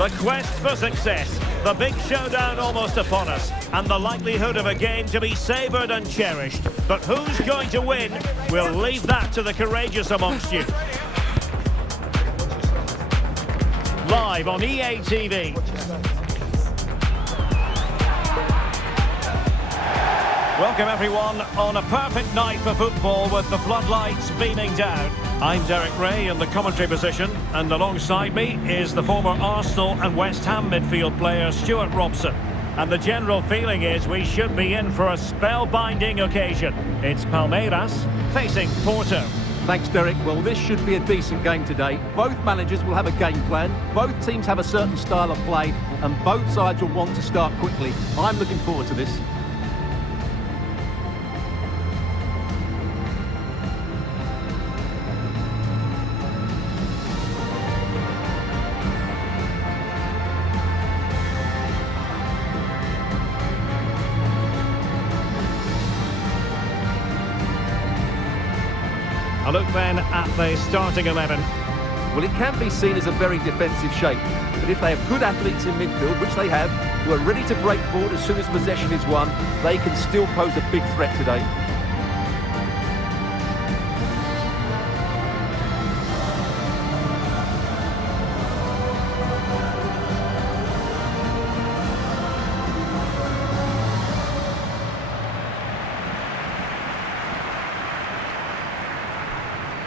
The quest for success, the big showdown almost upon us, and the likelihood of a game to be savoured and cherished. But who's going to win? We'll leave that to the courageous amongst you. Live on EA TV. Welcome everyone on a perfect night for football with the floodlights beaming down. I'm Derek Ray in the commentary position, and alongside me is the former Arsenal and West Ham midfield player Stuart Robson. And the general feeling is we should be in for a spellbinding occasion. It's Palmeiras facing Porto. Thanks, Derek. Well, this should be a decent game today. Both managers will have a game plan, both teams have a certain style of play, and both sides will want to start quickly. I'm looking forward to this. A look then at the starting 11. Well, it can be seen as a very defensive shape, but if they have good athletes in midfield, which they have, who are ready to break forward as soon as possession is won, they can still pose a big threat today.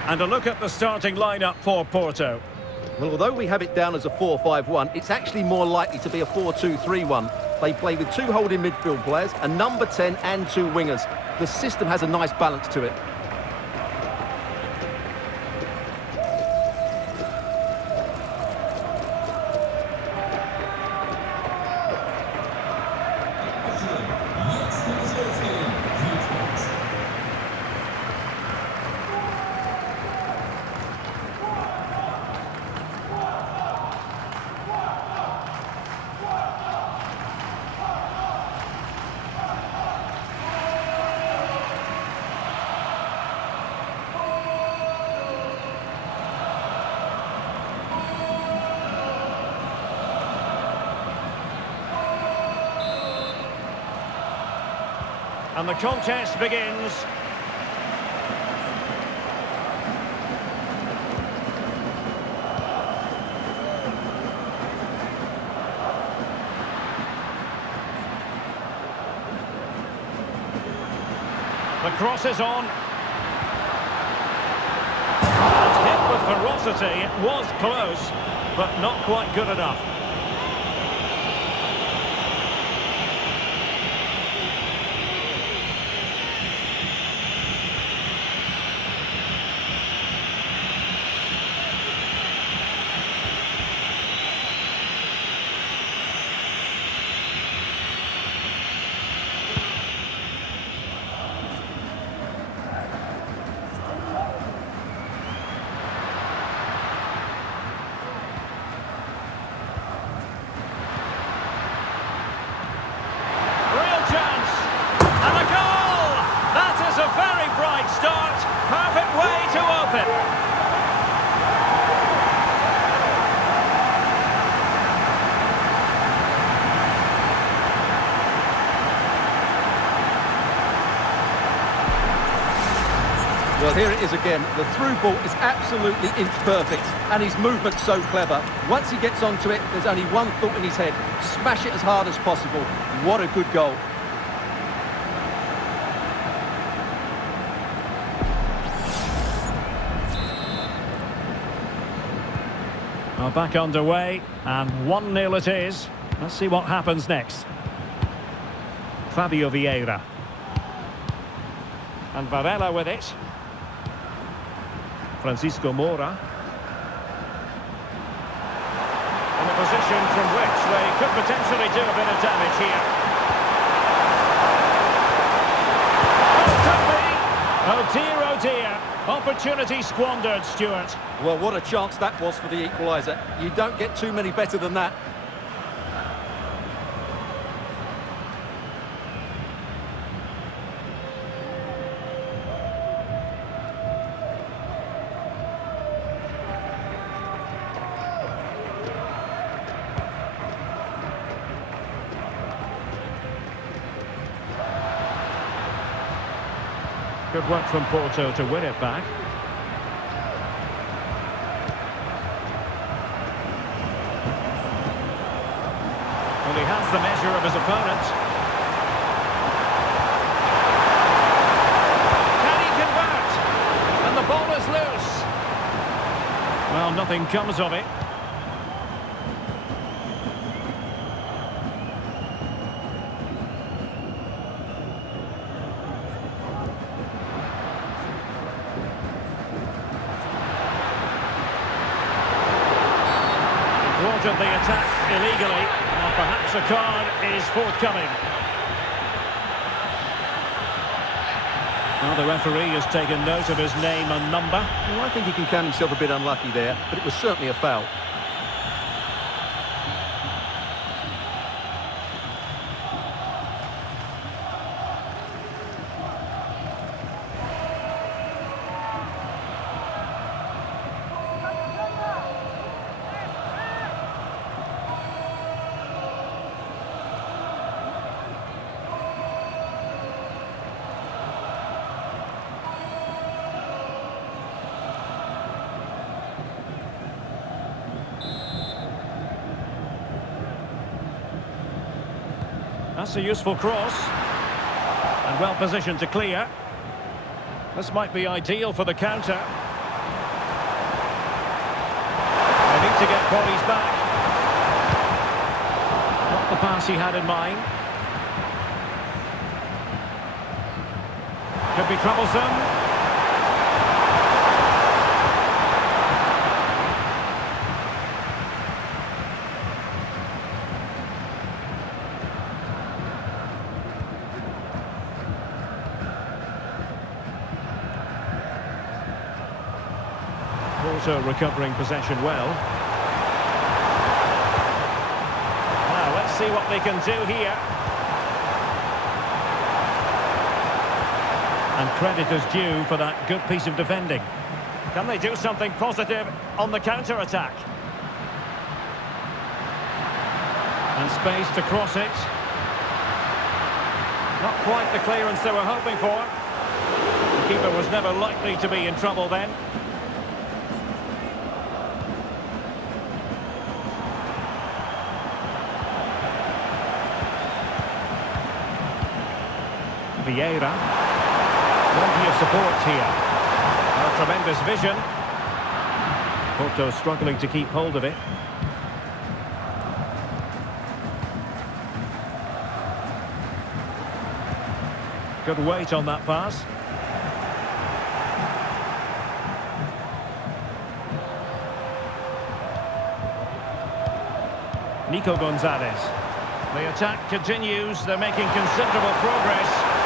And a look at the starting lineup for Porto. Well, although we have it down as a 4-5-1, it's actually more likely to be a 4-2-3-1. They play with two holding midfield players, a number 10 and two wingers. The system has a nice balance to it. And the contest begins. The cross is on. And hit with ferocity. It was close, but not quite good enough. Perfect way to open. Well, here it is again. The through ball is absolutely inch perfect, and his movement's so clever. Once he gets onto it, there's only one thought in his head: smash it as hard as possible. What a good goal. Well, back underway, and 1-0 it is. Let's see what happens next. Fabio Vieira. And Varela with it. Francisco Moura. In a position from which they could potentially do a bit of damage here. Oh, could be! Oh dear. Opportunity squandered, Stuart. Well, what a chance that was for the equaliser. You don't get too many better than that. Good work from Porto to win it back. Well, he has the measure of his opponent. Can he convert? And the ball is loose. Well, nothing comes of it. Thwarted the attack illegally. Well, perhaps a card is forthcoming. Well, the referee has taken note of his name and number. Well, I think he can count himself a bit unlucky there, but it was certainly a foul. That's a useful cross. And well positioned to clear. This might be ideal for the counter. They need to get bodies back. Not the pass he had in mind. Could be troublesome. Porto recovering possession well. Now, let's see what they can do here. And credit is due for that good piece of defending. Can they do something positive on the counter-attack? And space to cross it. Not quite the clearance they were hoping for. The keeper was never likely to be in trouble then. Vieira. Plenty of support here. A tremendous vision. Porto struggling to keep hold of it. Good weight on that pass. Nico Gonzalez. The attack continues. They're making considerable progress.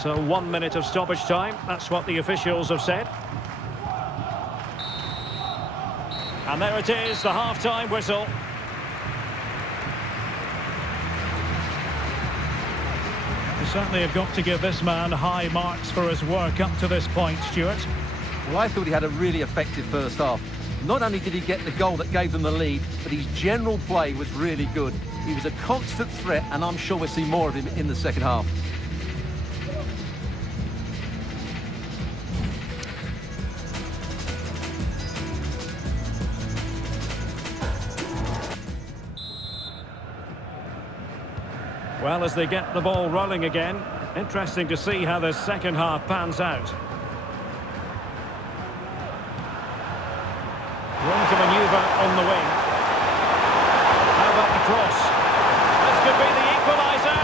So 1 minute of stoppage time, that's what the officials have said. And there it is, the half-time whistle. You certainly have got to give this man high marks for his work up to this point, Stuart. Well, I thought he had a really effective first half. Not only did he get the goal that gave them the lead, but his general play was really good. He was a constant threat, and I'm sure we'll see more of him in the second half. Well, as they get the ball rolling again, interesting to see how the second half pans out. Room to manoeuvre on the wing. How about the cross? This could be the equaliser.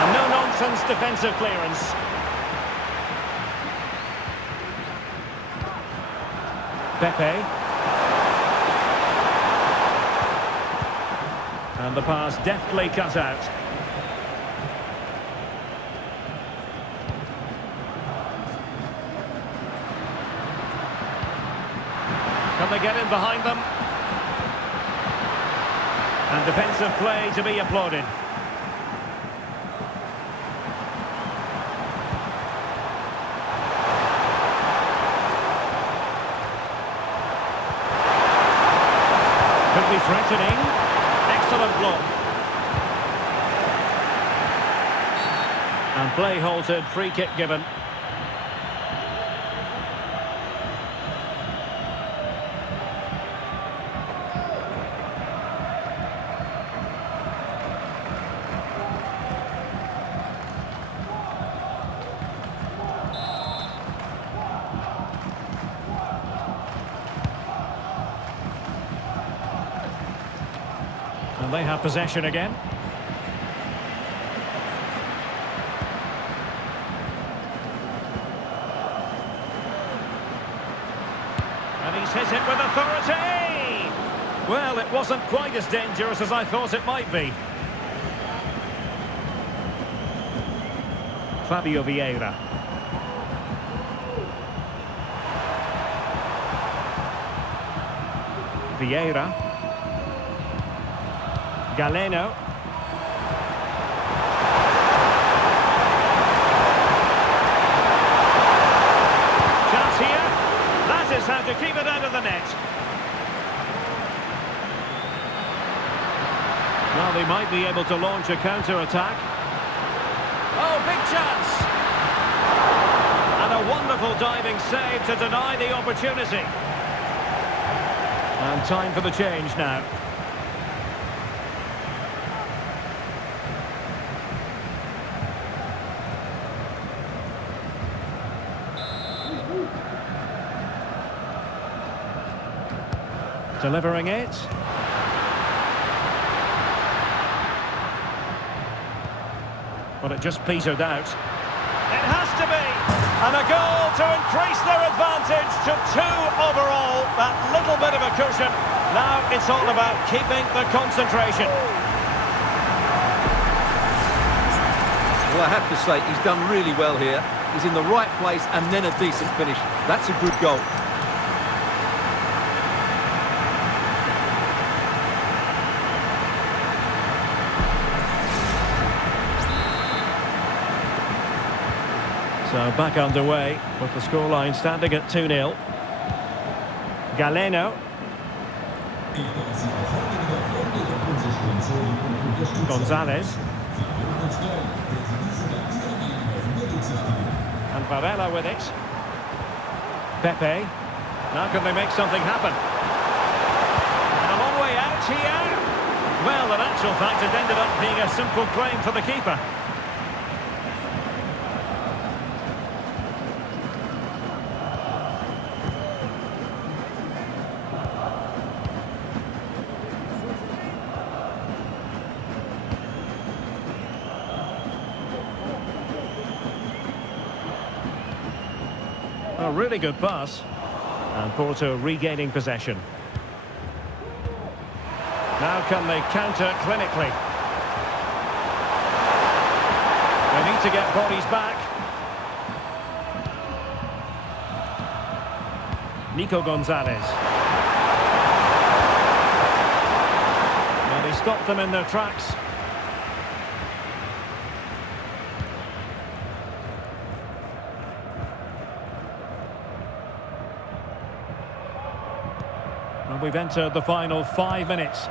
A no-nonsense defensive clearance. Pepe. And the pass deftly cut out. Can they get in behind them? And defensive play to be applauded. be threatening. Excellent block. And play halted, free kick given. And they have possession again. And he's hit it with authority! Well, it wasn't quite as dangerous as I thought it might be. Fabio Vieira. Vieira. Galeno. Chance here. That is how to keep it out of the net. Well, they might be able to launch a counter-attack. Oh, big chance! And a wonderful diving save to deny the opportunity. And time for the change now. Delivering it. But it just petered out. It has to be! And a goal to increase their advantage to 2 overall. That little bit of a cushion. Now it's all about keeping the concentration. Well, I have to say, he's done really well here. He's in the right place and then a decent finish. That's a good goal. So back underway with the scoreline standing at 2-0. Galeno. Gonzalez. And Varela with it. Pepe. Now can they make something happen? And a long way out here. Well, in actual fact, it ended up being a simple claim for the keeper. A really good pass. And Porto regaining possession. Now can they counter clinically? They need to get bodies back. Nico Gonzalez. Well, they stopped them in their tracks. And we've entered the final 5 minutes.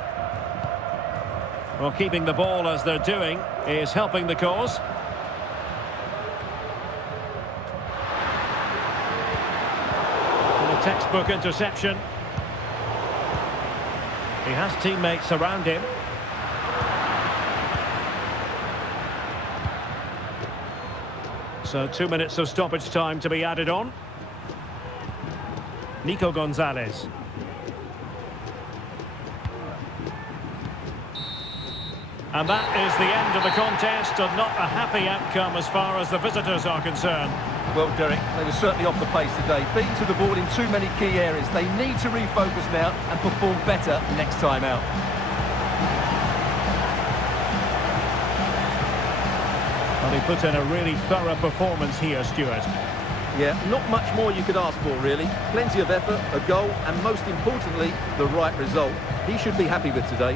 Well, keeping the ball as they're doing is helping the cause. And a textbook interception. He has teammates around him. So 2 minutes of stoppage time to be added on. Nico Gonzalez. And that is the end of the contest, and not a happy outcome as far as the visitors are concerned. Well, Derek, they were certainly off the pace today. Beaten to the ball in too many key areas. They need to refocus now and perform better next time out. Well, he put in a really thorough performance here, Stuart. Yeah, not much more you could ask for, really. Plenty of effort, a goal, and most importantly, the right result. He should be happy with today.